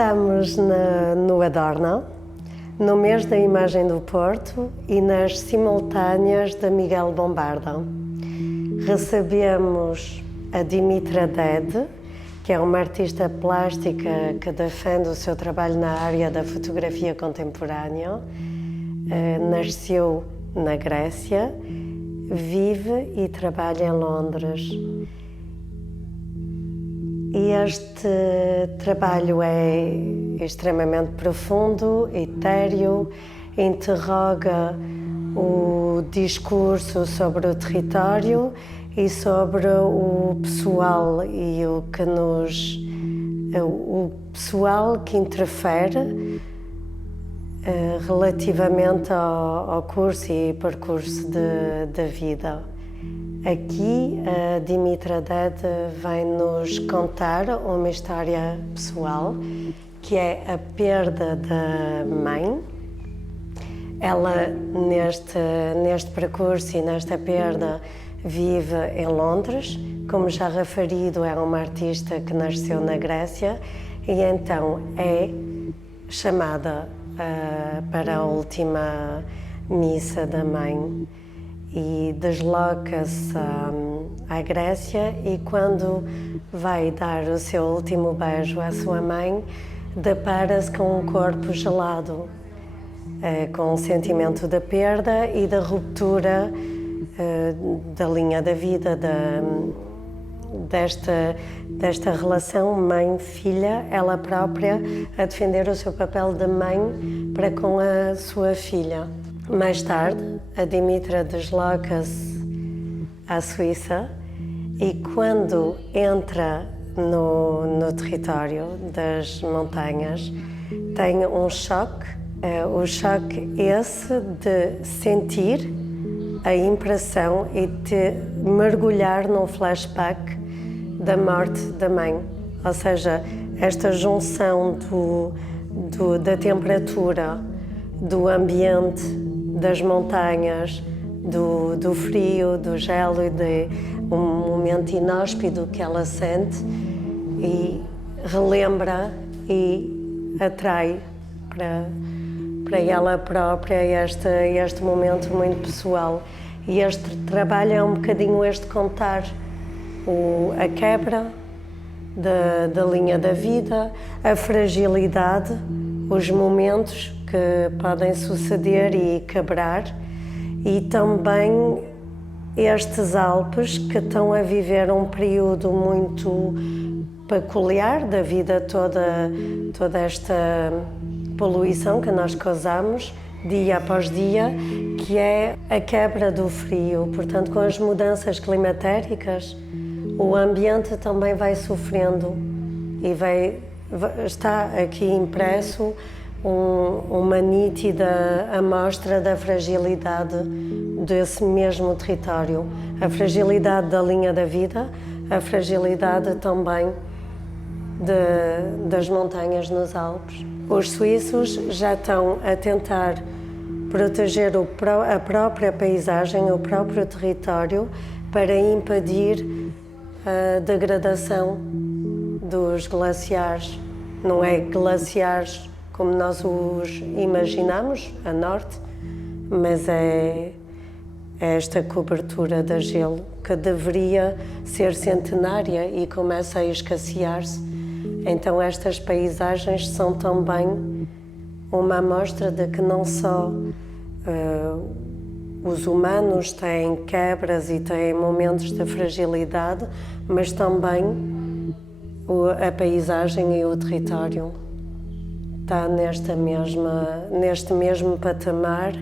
Estamos no Adorno, no mês da Imagem do Porto e nas simultâneas da Miguel Bombarda. Recebemos a Dimitra Dede, que é uma artista plástica que defende o seu trabalho na área da fotografia contemporânea. Nasceu na Grécia, vive e trabalha em Londres. E este trabalho é extremamente profundo, etéreo, interroga o discurso sobre o território e sobre o pessoal e o pessoal que interfere relativamente ao curso e percurso da vida. Aqui a Dimitra Dede vai nos contar uma história pessoal, que é a perda da mãe. Ela, neste percurso e nesta perda, vive em Londres. Como já referido, é uma artista que nasceu na Grécia e então é chamada para a última missa da mãe e desloca-se à Grécia e quando vai dar o seu último beijo à sua mãe, depara-se com um corpo gelado, com o sentimento da perda e da ruptura da linha da vida, desta relação mãe-filha, ela própria a defender o seu papel de mãe para com a sua filha. Mais tarde, a Dimitra desloca-se à Suíça e quando entra no território das montanhas, tem um choque, o choque esse de sentir a impressão e de mergulhar num flashback da morte da mãe. Ou seja, esta junção da temperatura, do ambiente, das montanhas, do frio, do gelo e de um momento inóspito que ela sente e relembra e atrai para ela própria este momento muito pessoal. E este trabalho é um bocadinho este contar a quebra da linha da vida, a fragilidade, os momentos que podem suceder e quebrar, e também estes Alpes que estão a viver um período muito peculiar da vida, toda esta poluição que nós causamos dia após dia, que é a quebra do frio. Portanto, com as mudanças climatéricas, o ambiente também vai sofrendo e está aqui impresso uma nítida amostra da fragilidade desse mesmo território. A fragilidade da linha da vida, a fragilidade também das montanhas nos Alpes. Os suíços já estão a tentar proteger a própria paisagem, o próprio território, para impedir a degradação dos glaciares. Não é glaciares como nós os imaginamos, a norte, mas é esta cobertura de gelo que deveria ser centenária e começa a escassear-se. Então estas paisagens são também uma amostra de que não só os humanos têm quebras e têm momentos de fragilidade, mas também a paisagem e o território está neste mesmo patamar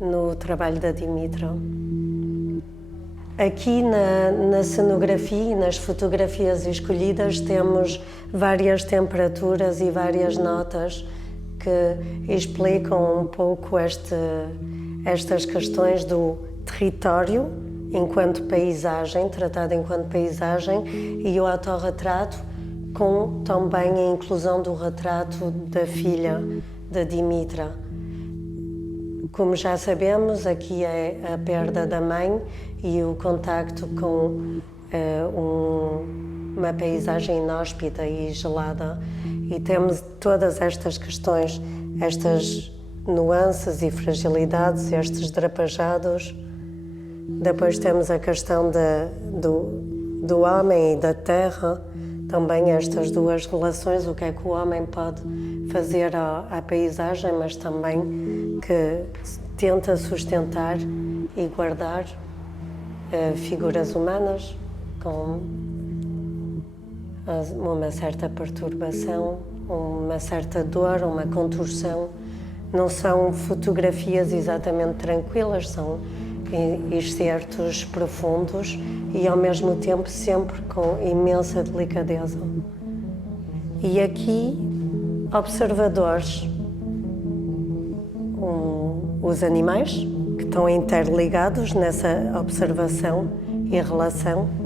no trabalho da Dimitra. Aqui na cenografia e nas fotografias escolhidas temos várias temperaturas e várias notas que explicam um pouco estas questões do território enquanto paisagem, tratado enquanto paisagem, e o autorretrato com também a inclusão do retrato da filha da Dimitra. Como já sabemos, aqui é a perda da mãe e o contacto com uma paisagem inóspita e gelada, e temos todas estas questões, estas nuances e fragilidades, estes drapejados. Depois temos a questão do homem e da terra, também estas duas relações, o que é que o homem pode fazer à paisagem, mas também que tenta sustentar e guardar figuras humanas com uma certa perturbação, uma certa dor, uma contorção. Não são fotografias exatamente tranquilas, são excertos profundos e ao mesmo tempo sempre com imensa delicadeza. E aqui, observadores, os animais que estão interligados nessa observação e relação.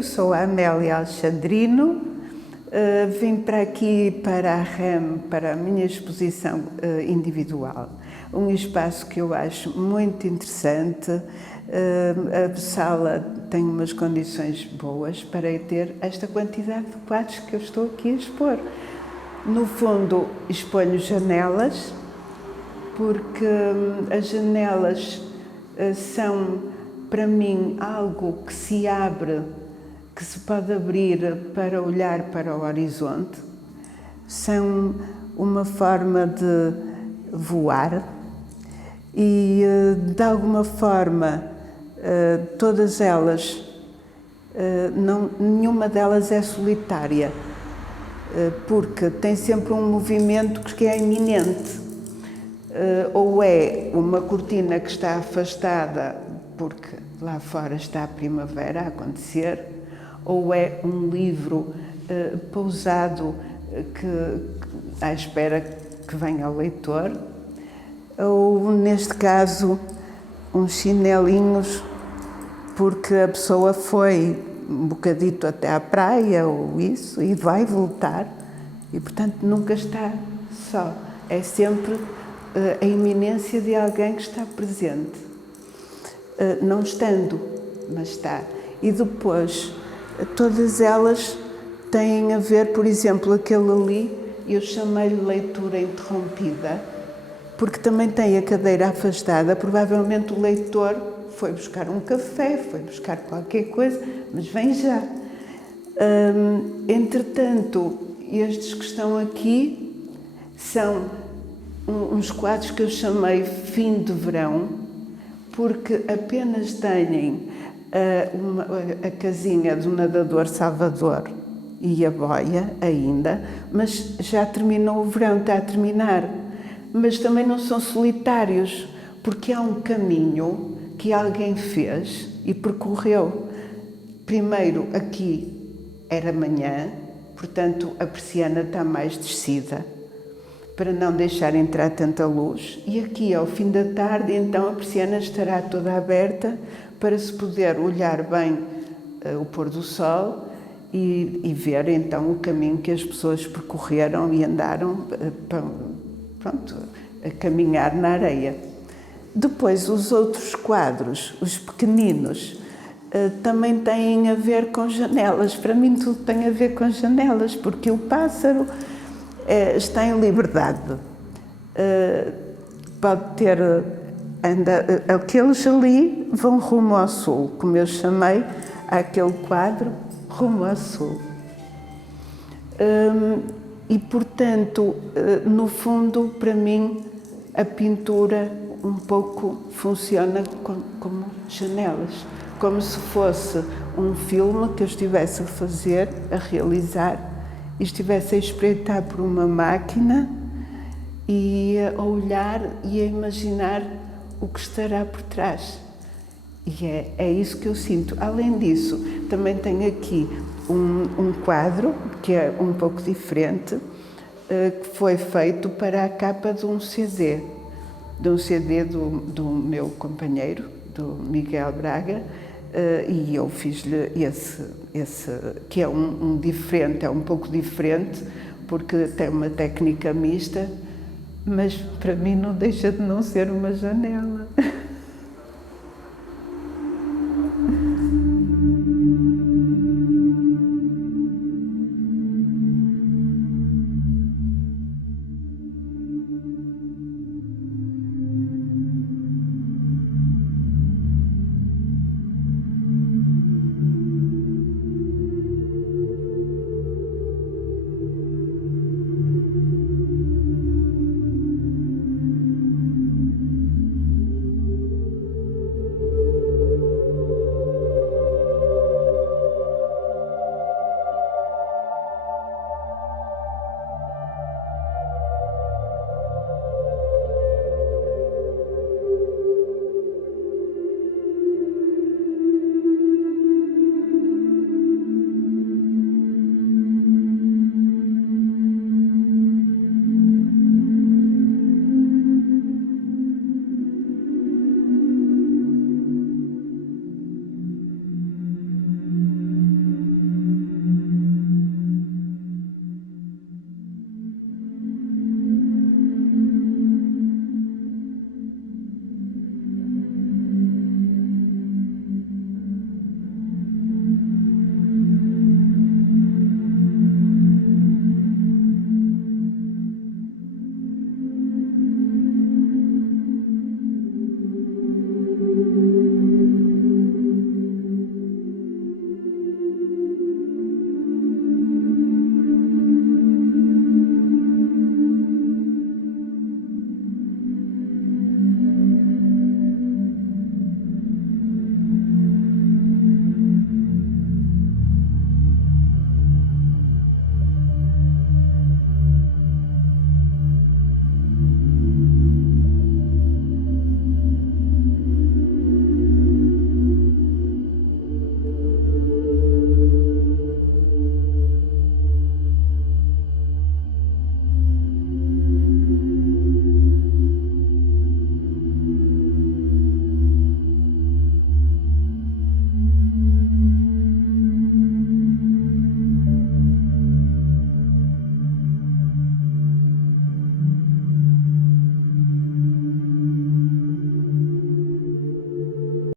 eu sou a Amélia Alexandrino, vim para aqui para a REM, para a minha exposição individual. Um espaço que eu acho muito interessante. A sala tem umas condições boas para ter esta quantidade de quadros que eu estou aqui a expor. No fundo, exponho janelas, porque as janelas são, para mim, algo que se abre, que se pode abrir para olhar para o horizonte. São uma forma de voar e, de alguma forma, todas elas, nenhuma delas é solitária, porque tem sempre um movimento que é iminente. Ou é uma cortina que está afastada porque lá fora está a primavera a acontecer, ou é um livro pousado à espera que venha o leitor, ou neste caso uns chinelinhos porque a pessoa foi um bocadito até à praia ou isso e vai voltar e portanto nunca está só, é sempre a iminência de alguém que está presente, não estando, mas está. E depois, todas elas têm a ver, por exemplo, aquele ali, eu chamei-lhe leitura interrompida, porque também tem a cadeira afastada, provavelmente o leitor foi buscar um café, foi buscar qualquer coisa, mas vem já. Entretanto, estes que estão aqui são uns quadros que eu chamei Fim de Verão, porque apenas têm a casinha do nadador Salvador e a boia ainda, mas já terminou o verão, está a terminar. Mas também não são solitários, porque há um caminho que alguém fez e percorreu. Primeiro aqui era manhã, portanto a persiana está mais descida, para não deixar entrar tanta luz, e aqui ao fim da tarde, então a persiana estará toda aberta para se poder olhar bem o pôr do sol e ver então o caminho que as pessoas percorreram e andaram, pronto, a caminhar na areia. Depois os outros quadros, os pequeninos, também têm a ver com janelas. Para mim tudo tem a ver com janelas, porque o pássaro está em liberdade. Pode ter, aqueles ali vão rumo ao sul, como eu chamei aquele quadro, rumo ao sul. E, portanto, no fundo, para mim, a pintura um pouco funciona como janelas, como se fosse um filme que eu estivesse a fazer, a realizar, e estivesse a espreitar por uma máquina e a olhar e a imaginar o que estará por trás. E é isso que eu sinto. Além disso, também tenho aqui um quadro que é um pouco diferente, que foi feito para a capa de um CD, do meu companheiro, do Miguel Braga, e eu fiz-lhe esse que é um diferente, é um pouco diferente, porque tem uma técnica mista, mas para mim não deixa de não ser uma janela.